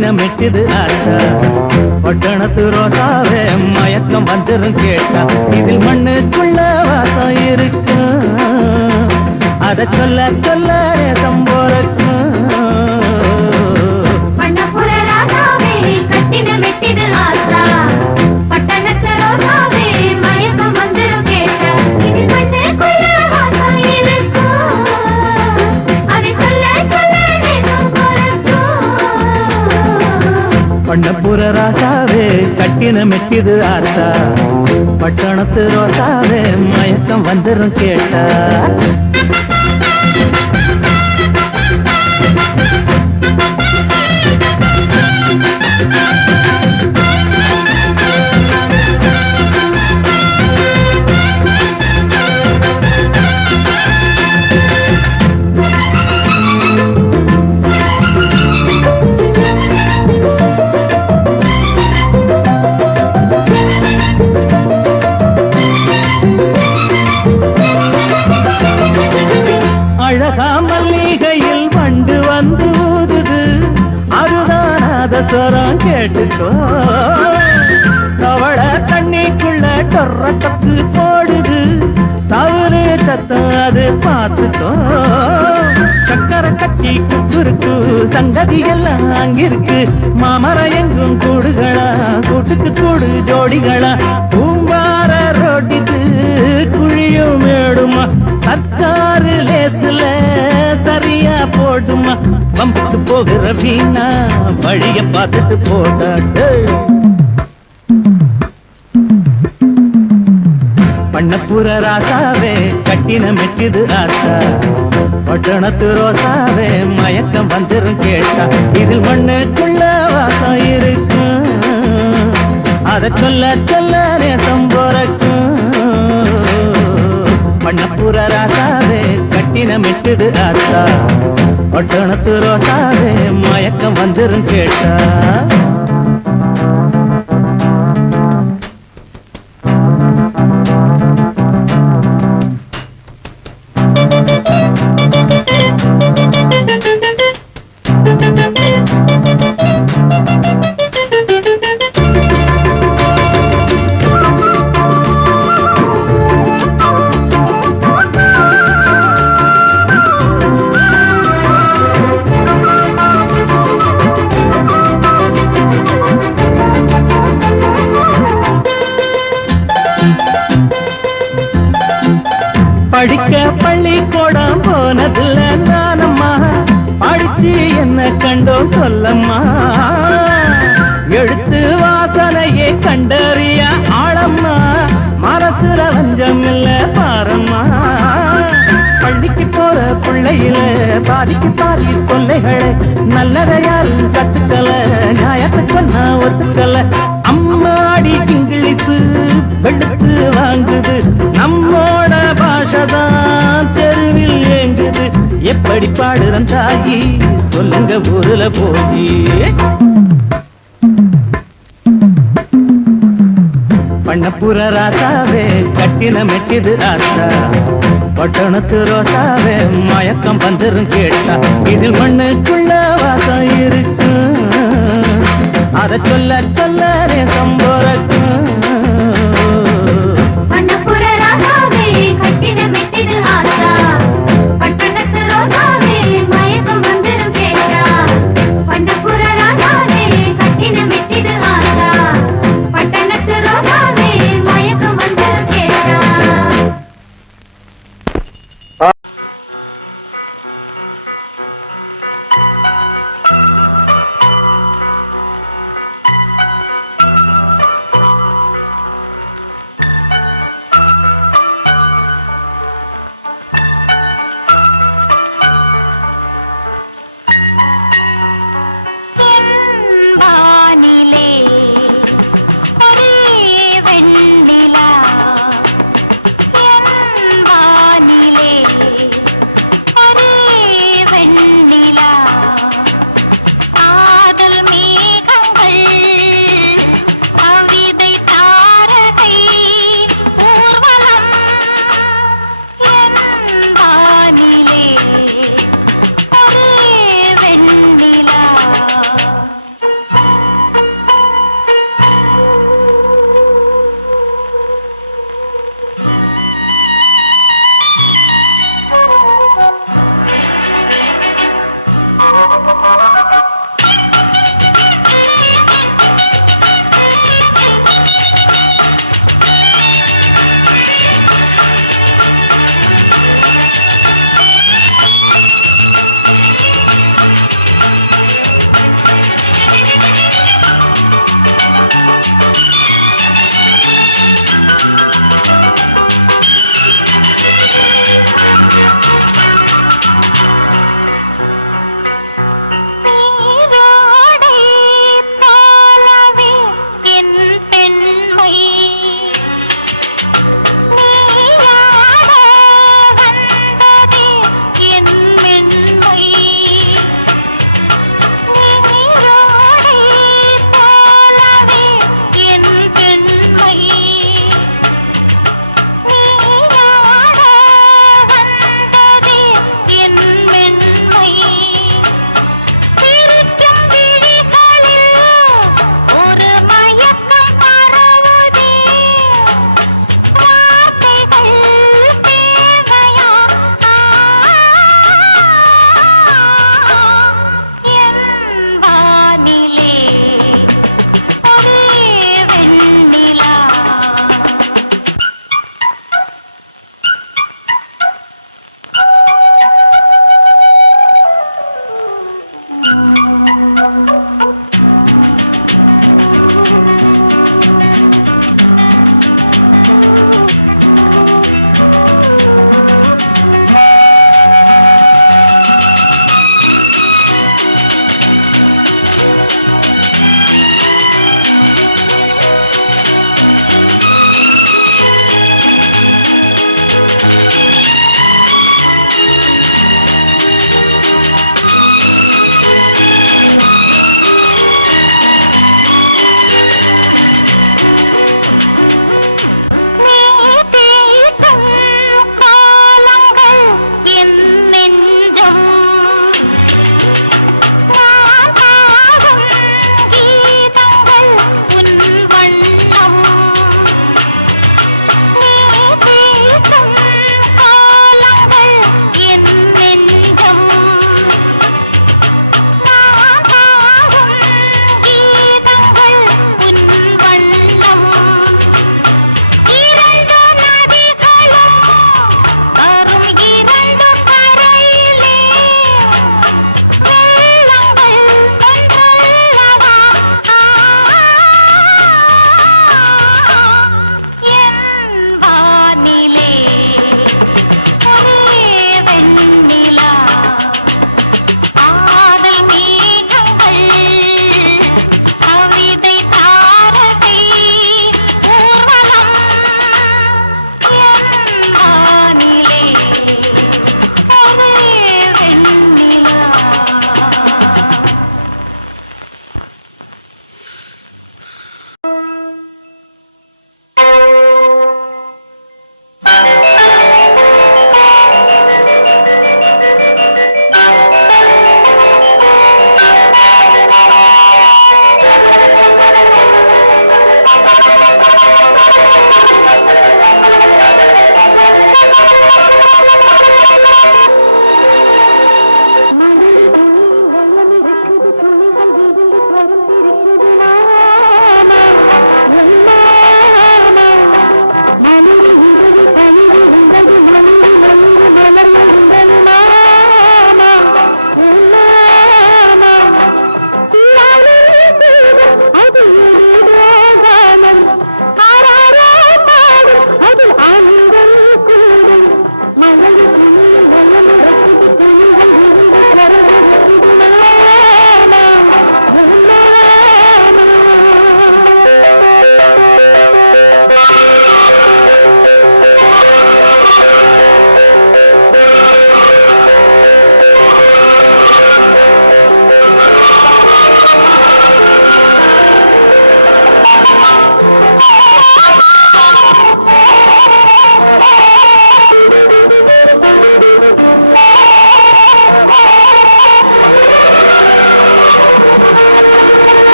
கட்டின மெட்டுது ஆத்தா பட்டணத்து ரோசாவே மயக்கம் வந்துரும் கேட்டா இதில் மண்ணுக்குள்ள வாசம் இருக்கு அத சொல்ல சொல்ல நேசம் போறக்கும் பண்ணப்புற ராசாவே கட்டின மெட்டிது ஆத்தா பட்டணத்து ரோசாவே மயக்கம் வந்துரும் கேட்டா அழகா மல்லிகையில் வண்டு வந்து ஊதுது அதுதான் சொரம் கேட்டுக்கோ தவள தண்ணிக்குள்ள டொர்ற தப்பு போடுது தவறு சத்தம் அது பார்த்துக்கோ சக்கரை கட்டி குக்குருக்கு சங்கதி எல்லாம் அங்கிருக்கு மாமர எங்கும் கூடுகளா கூட்டுக்கு கூடு ஜோடிகளா பூம்பார ரோட்டிக்கு குழியும் மேடுமா சர்க்காரு லேசுல சரியா போடுமா பம்புக்கு போகிற வீணா வழிய பார்த்துட்டு போடாட்டு பண்ணப்புற ராசாவே கட்டின மெட்டிது ஆத்தா பட்டணத்து ரோசாவே மயக்கம் வந்துரும் கேட்டா இதில் மண்ணுக்குள்ள வாசம் இருக்கு அத சொல்ல சொல்ல நேசம் போறக்கும் பண்ணப்புற ராசாவே கட்டின மெட்டுது ஆத்தா பட்டணத்து ரோசாவே மயக்கம் வந்துரும் கேட்டா படிக்க பள்ளிக்கூடம் போனதில்ல நானம்மா படிச்சு என்ன கண்டோம் சொல்லம்மா எழுத்து வாசனையே கண்டறிய ஆளம்மா மனசுல வஞ்சம் இல்ல பாரம்மா பள்ளிக்கு போற பிள்ளையில பாதிக்கு பாதி தொல்லைகளை நல்லதை யாரும் கத்துக்கல நியாயத்தை சொன்னா ஒத்துக்கல அம்மாடி இங்கிலீஷு வெளுத்து வாங்குது நம்மோட பாஷதான் தெருவில் ஏங்குது எப்படி பாடுறன் தாயி சொல்லுங்க ஊருல போய் பண்ணப்புற ராசாவே கட்டின மெட்டிது ஆத்தா பட்டணத்து ரோசாவே மயக்கம் வந்துரும் கேட்டா இதில் மண்ணுக்குள்ள வாசம் இருக்கு அத சொல்ல சொல்ல நேசம் போறக்கும்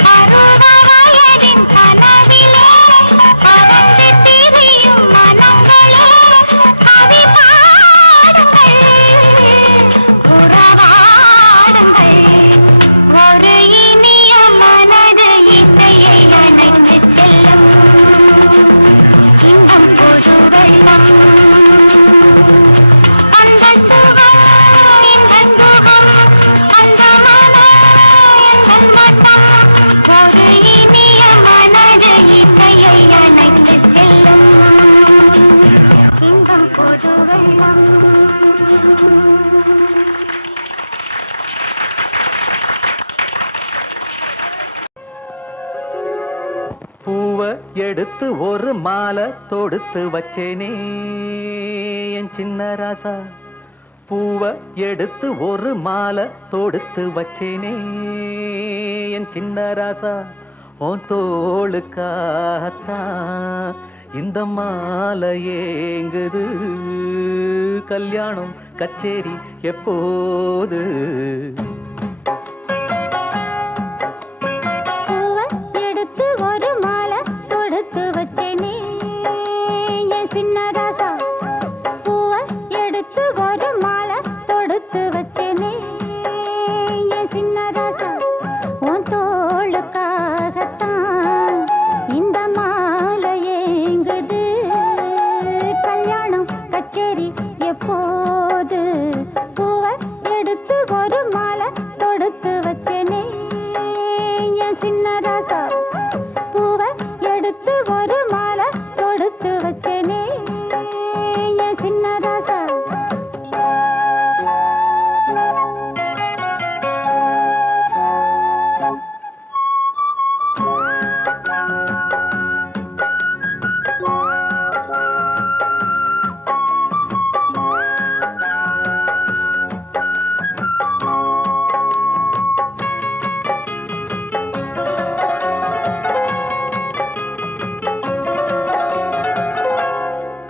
பருவ வயதின் கனவிலே பூவை எடுத்து ஒரு மாலை தொடுத்து வச்சேனே என் சின்ன ராசா. பூவை எடுத்து ஒரு மாலை தொடுத்து வச்சேனே என் சின்ன ராசா. உன் தோளுக்காகத்தான் இந்த மாலை ஏங்குது. கல்யாணம் கச்சேரி எப்போது?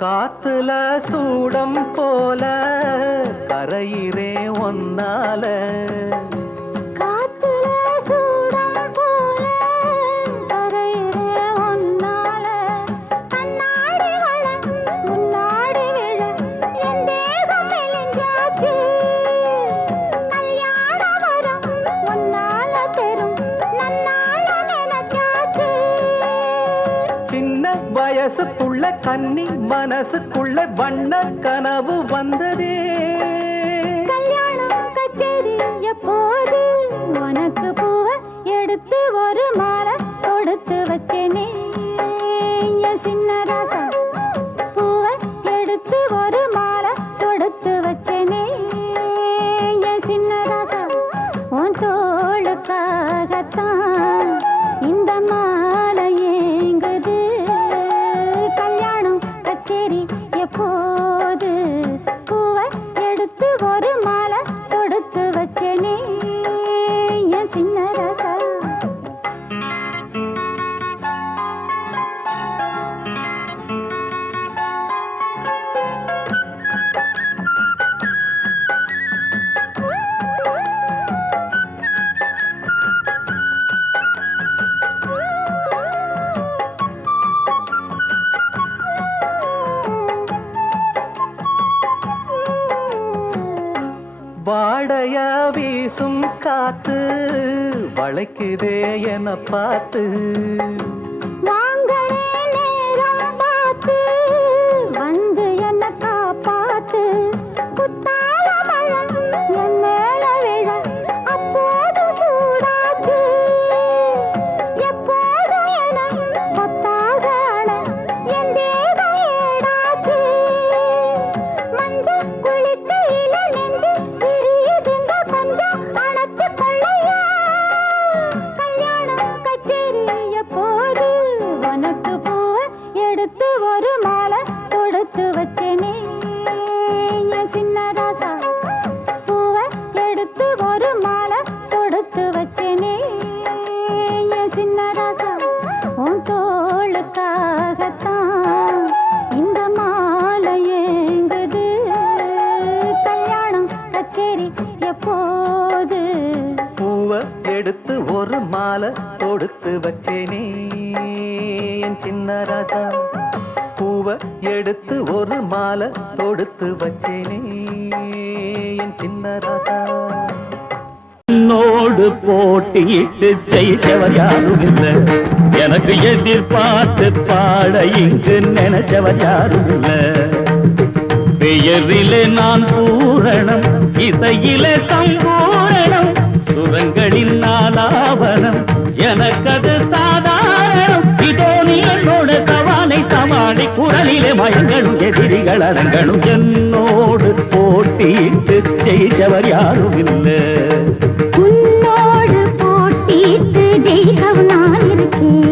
காத்துல சூடம் போல கரையிறே ஒன்னால. காத்துல சூடம் போல கரையிறே ஒன்னால. கண்ணாடி வள முன்னாடி விழ என் தேகம் மெலிஞ்சாச்சு. கல்யாண வரம் ஒன்னால பெரும் நன்னால நினைச்சாச்சு. சின்ன வயசுக்குள்ள கன்னி மனசுக்குள்ள வண்ண கனவு வந்ததே. கல்யாணம் கச்சேரி எப்போது? உனக்கு பூவை எடுத்து ஒரு மாலை தொடுத்து வச்சேனே என் சின்ன ராசா. பூவை எடுத்து ஒரு மாலை தொடுத்து வச்சேனே என் சின்ன ராசா. உன் தோளுக்காகத்தான் இந்த மாலை ஏங்குது. கல்யாணம் கச்சேரி எப்போது? பூவை எடுத்து ஒரு மாலை தொடுத்து வச்சேனே என் சின்ன ராசா. வாடையா வீசும் காத்து வளைக்குதே என பார்த்து. வாங்களே நேரம் பார்த்து வந்து என்ன காப்பாத்து. குத்தால மழை என் மேல விழ அப்போது சூடாச்சு. எப்போதும் என கொத்தாக அண என் தேகம் ஏடாச்சு. மஞ்சள் குளிக்கையில நெஞ்சு பிரியுதுங்க கொஞ்சம் அணைச்சு கொள்ளையா. கல்யாணம் கச்சேரி எப்போது? உனக்கு பூவை எடுத்து ஒரு மாலை தொடுத்து வச்சேனே என் சின்ன ராசா. பூவை எடுத்து ஒரு மாலை தொடுத்து வச்சேனே என் சின்ன ராசா. உன் தோளுக்காகத்தான் இந்த மாலை ஏங்குது. கல்யாணம் கச்சேரி எப்போது? பூவை எடுத்து ஒரு மாலை தொடுத்து வச்சேனே என் சின்ன ராசா. பூவை எடுத்து ஒரு மாலை தொடுத்து வச்சேனே என் சின்ன ராசா. என்னோடு போட்டியிட்டு ஜெயிச்சவர் யாரும் இல்லை. எனக்கு எதிர்பார்த்து பாட இங்கு நினைச்சவர் யாரும் இல்லை. பெயரிலே நான் பூரணம், இசையிலே சம்பூரணம், சுரங்களின் நாலாவனம் எனக்கது சாதாரணம். இதோ நீ என்னோட சவாலை சமாளி, குரலிலே மயங்களும் எதிரிகள் அடங்கணும். என்னோடு போட்டியிட்டு ஜெயிச்சவர் யாரும் இல்லை. உன்னோடு போட்டியிட்டு ஜெயிக்கவும் நான் இருக்கேன்.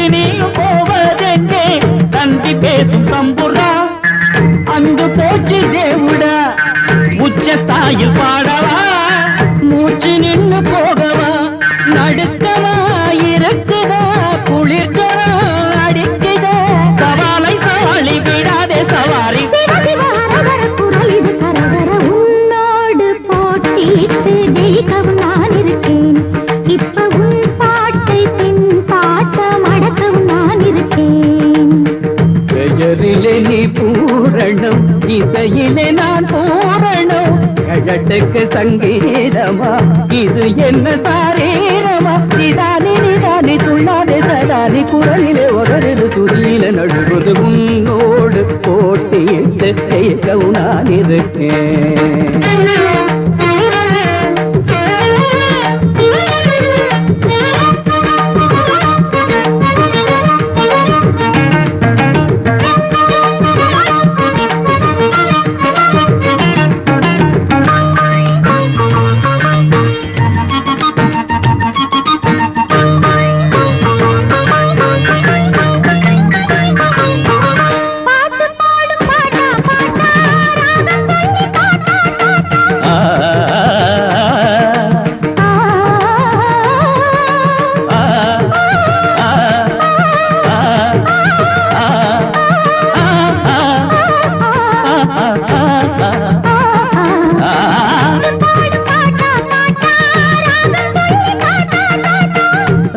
விட்டு நீயும் போவதெங்கே தந்தி பேசும் தம்புரா அங்கு போச்சு தேவுடா உச்சஸ்தாயில் பாடவா மூச்சு நின்னு போகவா நடுக்கவா இருக்குதா குளிர்கரா அடிக்குதா சவாலை சவாளி விடாதே சவாரி உன்னோடு போட்டியிட்டு ஜெயிக்கவும் நான் இருக்கேன் இப்ப உன் பாட்டை பின் பாட்ட மடக்கவும் நான் இருக்கேன் பெயரிலே நீ பூரணம் இசையிலே நான் பூரணம் கழட்டுக்கு சங்கீதமா இது என்ன சாரீரமா நிதானி நிதானி துள்ளாதே சதானி குரலிலே ஒதறிது சுதியில நழுவது உன்னோடு போட்டியிட்டு ஜெயிக்கவும் நான் இருக்கேன்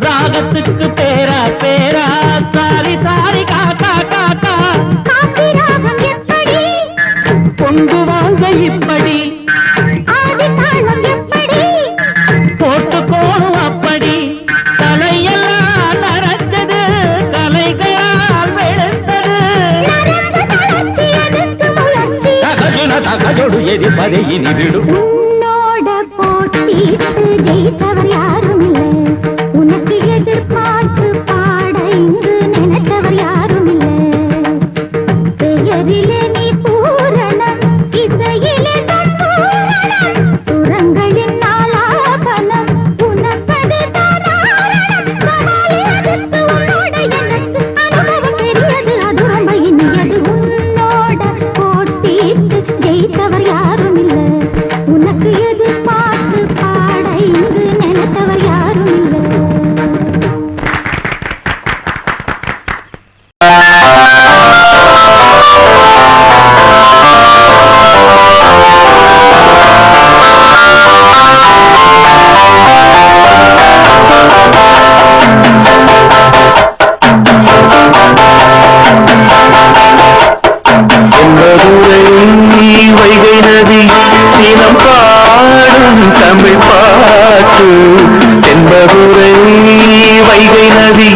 ராகத்துக்கு பேரா பேரா சாரி சாரி காக்கா காக்கா காப்பி ராகம் எப்படி கொண்டு வாங்க இப்படி ஆதி தாளம் எப்படி போட்டு போணும் அப்படி தலையெல்லாம் நரைச்சது கலைகளால் வெளுத்தது தகஜுன தகஜோடு எரிப்பதை இனி விடும் உன்னோட போட்டியிட்டு ஜெயிச்சவர் யாரும் இல்லை உனக்கு எதிர்பார்த்து பாட இங்கு நினைச்சவர் யாரும் இல்லை பெயரிலே நீ பூரணம் இசையிலே சம்பூரணம் சுரங்களின் ஆலாபனம் உனக்கது சாதாரணம் சவாலை அடுத்து உன்னோட எனக்கு அனுபவம் பெரியது அது ரொம்ப இனியது உன்னோட போட்டியிட்டு ஜெயிச்சவர் யாரும் இல்லை உனக்கு எதிர்பார்த்து பாட இங்கு நினைச்சவர் யாரும் இல்லை வைகை நதி தினம் பாடும் தமிழ் பாட்டு தென்பதுரை வைகை நதி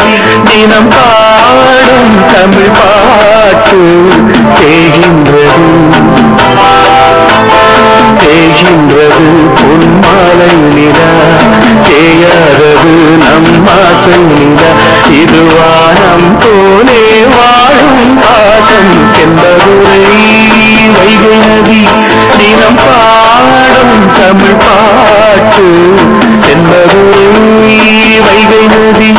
தினம் பாடும் தமிழ் பாட்டு தேகின்றது தேகின்றது பொன்மாலை நிலா தேயாதது நம் ஆசை நிலா இது வானம் போலே வாழும் பாசம் தென்பதுரை வைகை நதி தினம் பாடும் தமிழ் பாட்டு தென்பதுரை வைகை நதி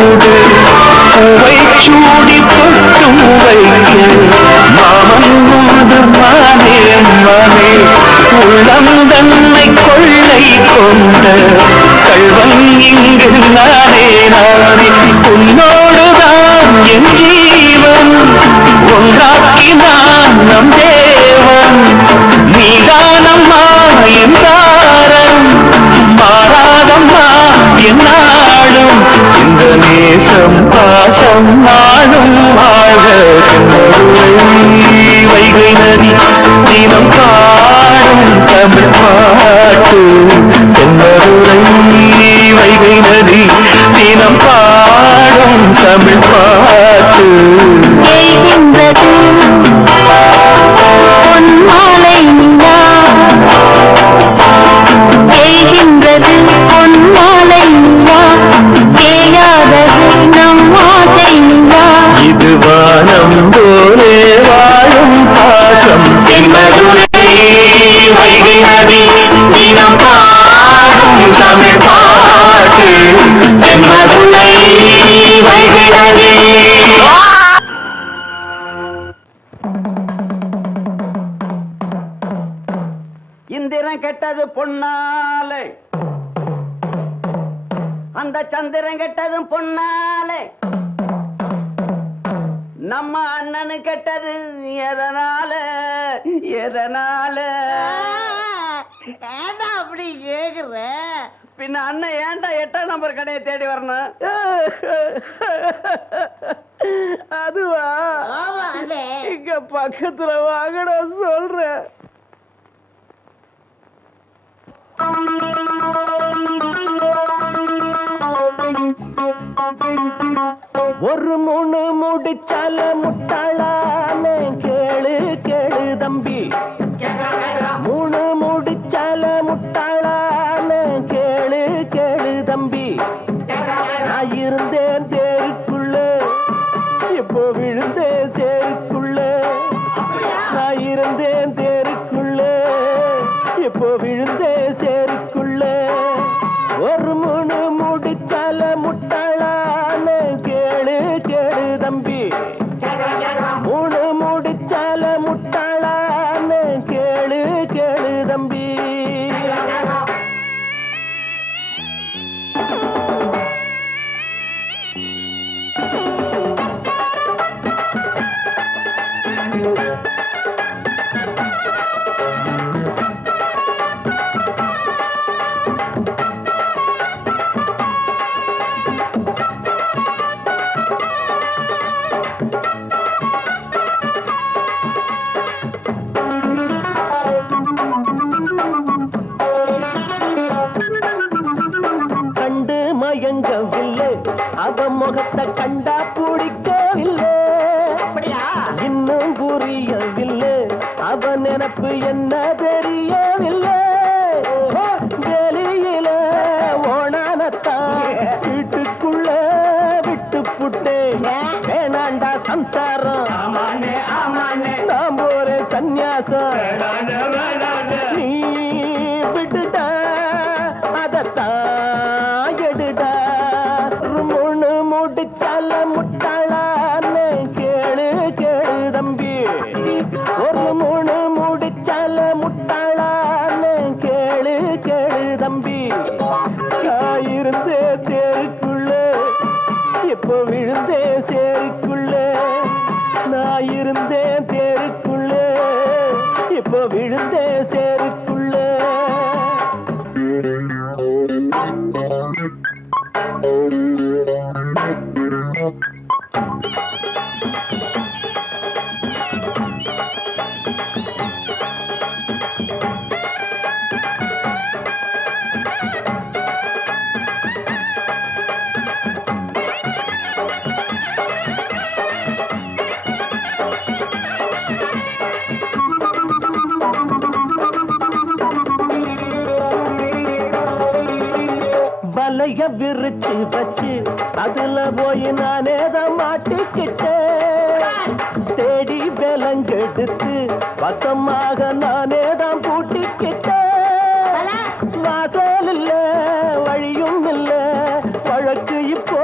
சூடு பூவை சூடி பொட்டும் வைக்க மாமன் உண்டு மானே மானே உள்ளம் தன்னை கொள்ளை கொண்ட கள்வன் இங்கு நானே நானே உன்னோடுதான் என் ஜீவன் ஒன்றாக்கினான் நம் தேவன் நீதானம்மா என் தாரம் மாறாதம்மா என்னாலும் இந்த நேசம் பாசம் நாளும் வாழ வைகை நதி தினம் பாடும் தமிழ் பாட்டு தென்மதுரை வைகை நதி தினம் பாடும் தமிழ் பாட்டு பொன்மாலை நிலா தேய்கின்றது பொன்மாலை நிலா தேயாதது நம் ஆசை நிலா இது வானம் போலே வாழும் பாசம் தென்மதுரை வைகை நதி தினம் பாடும் தமிழ் பாட்டு தென்மதுரை வைகை நதி. இந்திரன் கெட்டது பொன்னாலே, அந்த சந்திரன் கெட்டதும் பொன்னாலே, நம்ம அண்ணனு கெட்டது எதனால எதனால அப்படி கேக்குற பின்ன அண்ணன் ஏன்டா 8ஆம் நம்பர் கடையை தேடி வரணும்? அதுவா இங்க பக்கத்துல வாங்கடா சொல்றேன். ஒரு மூணு முடிச்சால முட்டாளான கேளு கேளு தம்பி, மூணு முடிச்சால முட்டாளான கேளு கேளு தம்பி. நான் இருந்தேன் தேருக்குள்ள, இப்போ விழுந்தேன் சேருக்குள்ள. நான் இருந்தேன் தேருக்குள்ள, இப்போ விழுந்தேன் சேருக்குள்ள. ஒரு மூணு முடிச்சால முட்டாளான கேளு கேளு தம்பி, மூணு முடிச்சால முட்டாளான கேளு கேளு தம்பி. கண்டு மயங்கவில்லை, அவ முகத்தை கண்டா பிடிக்கவில்லை. இன்னும் புரியவில்லை, அவ நினைப்பு என்ன தெரியவில்லை. வெளியில ஓணானத்தான் வீட்டுக்குள்ள விட்டு புட்டேன். வேணாண்டா சம்சாரம், நாம் ஒரு சந்நியாசம். நீ விட்டுட்டா அதத்தான் எடுடா. மூணு முடிச்சால முட்டாளான கேளு கேளு தம்பி, ஒரு மூணு முடிச்சால முட்டாளான கேளு கேளு தம்பி. நான் இருந்தே தேருக்குள்ள, இப்போ விழுந்தே சேருக்குள்ள. நான் இருந்தேன் தேருக்குள்ள, இப்போ விழுந்தே சேருக்குள்ள. வலைய விரிச்சு வச்சு அதுல போய் நானே தான் மாட்டிக்கிட்டேன். தேடி விலங்கெடுத்து வசமாக நானே தான் பூட்டிக்கிட்டேன். வாசல் இல்ல வழியும் இல்ல, வழக்கு இப்போ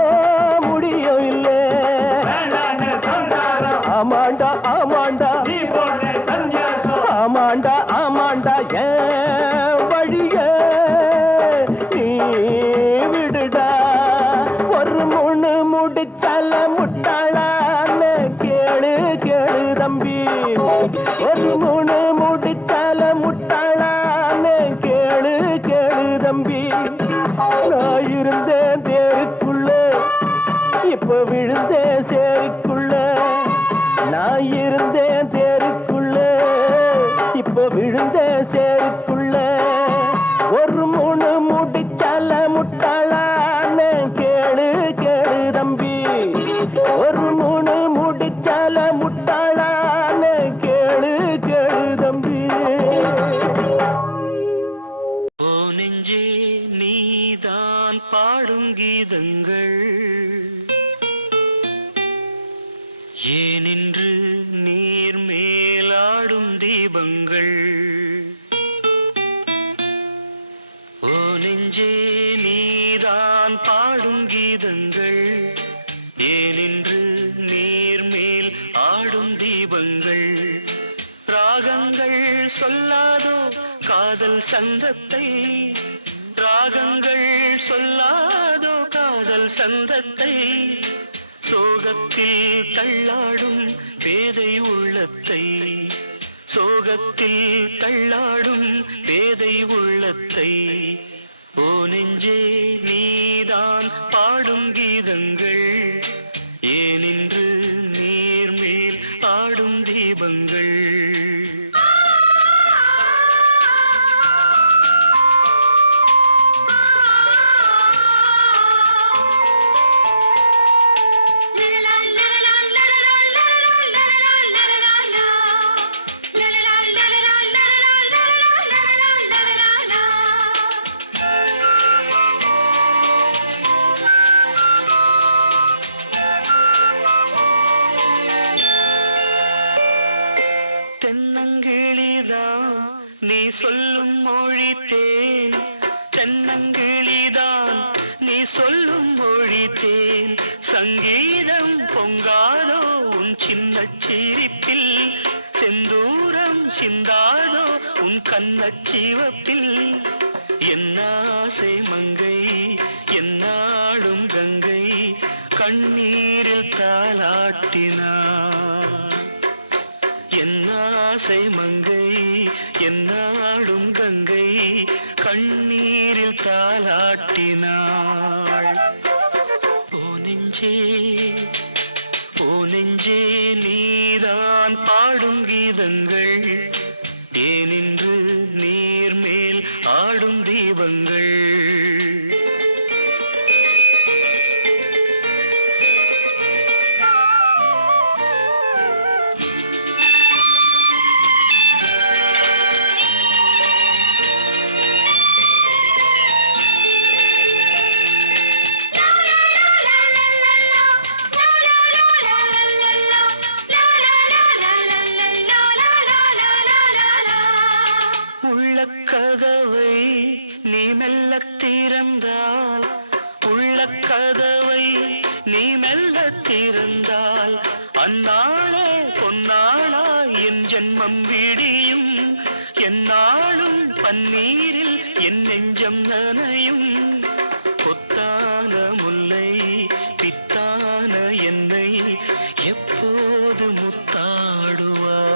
முடிச்சால முட்டாளான்னு கேளு கேளு தம்பி. ஒரு 3 முடிச்சால முட்டாளான்னு கேளு கேளு தம்பி. நான் இருந்தேன் தேருக்குள்ள, இப்ப விழுந்தேன் சேருக்குள்ள. நான் இருந்தேன் தேருக்குள்ள, இப்ப விழுந்தேன் சேருக்குள்ள. ஒரு 3 முடிச்சால முட்டாளான்னு கேளு கேளு தம்பி. ஒரு 3 முடிச்சால முட்டாளான்னு கேளு கேளு தம்பி. ஓ நெஞ்சே நீதான் பாடும் கீதங்கள், ஏனின்று நீர் மேலாடும் தீபங்கள். ஓ நெஞ்சே நீதான் பாடும் கீதங்கள், ஏனின்று நீர் மேல் ஆடும் தீபங்கள். ராகங்கள் சொல்லாதோ காதல் சந்தத்தை, ராகங்கள் சொல்லாதோ காதல் சந்தத்தை. சோகத்தில் தள்ளாடும் பேதை உள்ளத்தை, சோகத்தில் தள்ளாடும் பேதை உள்ளத்தை. ஓ நெஞ்சே நீதான் பாடும் கீதங்கள், ஏனின்று நீர் மேல் ஆடும் தீபங்கள். தென்னங்கிளிதான் நீ சொல்லும் மொழி தேன், தென்னங்கிளிதான் நீ சொல்லும் மொழி தேன். சங்கீதம் பொங்காதோ உன் சின்ன சிரிப்பில், செந்தூரம் சிந்தாதோ உன் கண்ணச்சிவப்பில். என்னாசை மங்கை என்னாடும் கங்கை, கண்ணீரில் தாலாட்டினார். என்னாசை மங்கை என்னாடும் கங்கை, கண்ணீரில் தாலாட்டினாள். ஓ நெஞ்சே ஓ நெஞ்சே நீதான் பாடும் கீதங்கள், ஏனின்று நீர் மேல் ஆடும் தீபங்கள். உள்ளக்கதவை நீ மெல்ல திறந்தால், உள்ளக்கதவை நீ மெல்ல திறந்தால், அந்நாளே பொன்னாளா என் ஜென்மம் விடியும். என்னாலும் பன்னீரில் என் நெஞ்சம் நனையும். கொத்தான முல்லை பித்தான என்னை எப்போது முத்தாடுவாள்.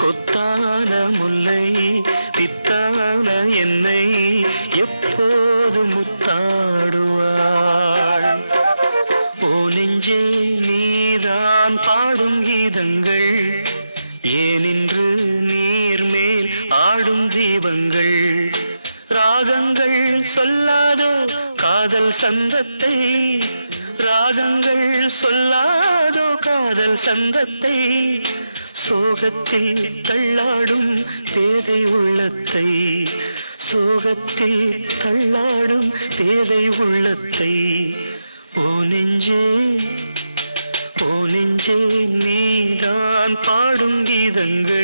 கொத்தான முல்லை பித்தான என்னை எப்போது முத்தாடுவாள். ஓ நெஞ்சே நீதான் பாடும் கீதங்கள், ஏனின்று நீர் மேல் ஆடும் தீபங்கள். ராகங்கள் சொல்லாதோ காதல் சந்தத்தை, ராகங்கள் சொல்லாதோ காதல் சந்தத்தை. சோகத்தில் தள்ளாடும் பேதை உள்ளத்தை, சோகத்தில் தள்ளாடும் பேதை உள்ளத்தை. ஓ நெஞ்சே ஓ நெஞ்சே நீதான் பாடும் கீதங்கள்,